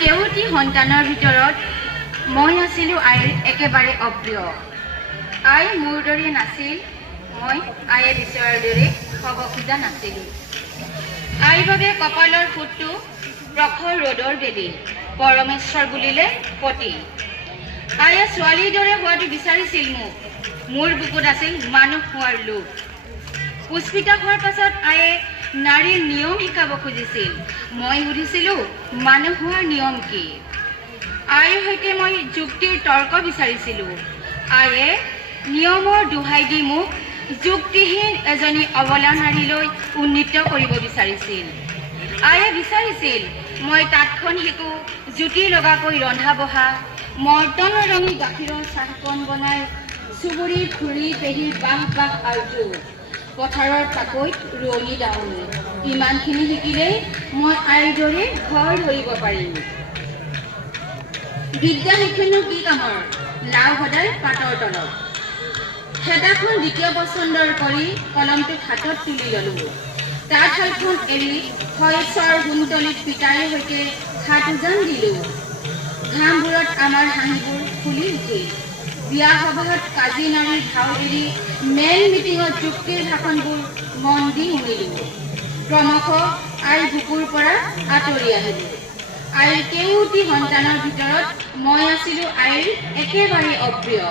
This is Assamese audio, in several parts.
কেউটি সন্তানৰ ভিতৰত মই আছিলোঁ আইৰ একেবাৰে অপ্ৰিয়। আই মোৰ দৰে নাছিল, মই আয়ে বিচৰাৰ দৰে হ'ব খোজা নাছিলোঁ। আইৰ বাবে কপালৰ ফুটটো প্ৰখৰ ৰ'দৰ বেলি, পৰমেশ্বৰ বুলিলে পতি। আয়ে ছোৱালীৰ দৰে হোৱাটো বিচাৰিছিল মোক, মোৰ বুকুত আছিল মানুহ হোৱাৰ লোভ। পুষ্পিতা হোৱাৰ পাছত আয়ে নাৰীৰ নিয়ম শিকাব খুজিছিল। মই সুধিছিলোঁ মানুহ হোৱাৰ নিয়ম কি? আইৰ সৈতে মই যুক্তিৰ তৰ্ক বিচাৰিছিলোঁ। আয়ে নিয়মৰ দোহাই দি মোক যুক্তিহীন এজনী অবলা নাৰীলৈ উন্নীত কৰিব বিচাৰিছিল। আয়ে বিচাৰিছিল মই তাঁতখন শিকোঁ, জুতি লগাকৈ ৰন্ধা বঢ়া, মৰ্টন ৰঙী গাখীৰৰ চাহকণ বনাই চুবুৰী খুৰী পেহীৰ বাহ বাহ আৰ্জু, পথাৰৰ পাকৈত ৰোৱনী দাৱনী। ইমানখিনি শিকিলেই মই আইৰ দৰে ঘৰ ধৰিব পাৰিম। বিদ্যা শিক্ষণনো কি কামৰ, লাও সদায় পাতৰ তলত। খেদাখন দ্বিতীয় পচন্দৰ কৰি কলমটোক হাতত তুলি ল'লোঁ। তাঁতশালখন এৰি শস্যৰ সোণতলিত পিতাইৰ সৈতে হাত উজান দিলোঁ। ঘামবোৰত আমাৰ হাঁহিবোৰ ফুলি উঠিল। বিয়া সবাহত কাজী নাৰীৰ ভাও এৰি মেল মিটিঙত যুক্তিৰ ভাষণবোৰ মন দি শুনিলোঁ। ক্ৰমশঃ আইৰ বুকুৰ পৰা আঁতৰি আহিলোঁ। আইৰ কেউটি সন্তানৰ ভিতৰত মই আছিলোঁ আইৰ একেবাৰে অপ্ৰিয়।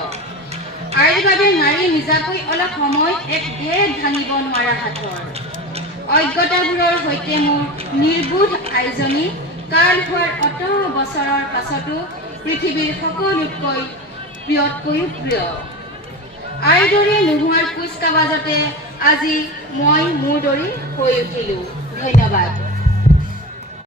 আইৰ বাবে নাৰী নিজাকৈ অলপ সময় এক ভেদ ভাঙিব নোৱাৰা হাতৰ। অজ্ঞতাবোৰৰ সৈতে মোৰ নিৰ্বোধ আইজনী কাল হোৱাৰ অত বছৰৰ পাছতো পৃথিৱীৰ সকলোতকৈ প্ৰিয়তকৈও প্ৰিয়। আইৰ দৰে নোহোৱাৰ কুচকাৱাজতে আজি মই মোৰ দৰে হৈ উঠিলোঁ। ধন্যবাদ।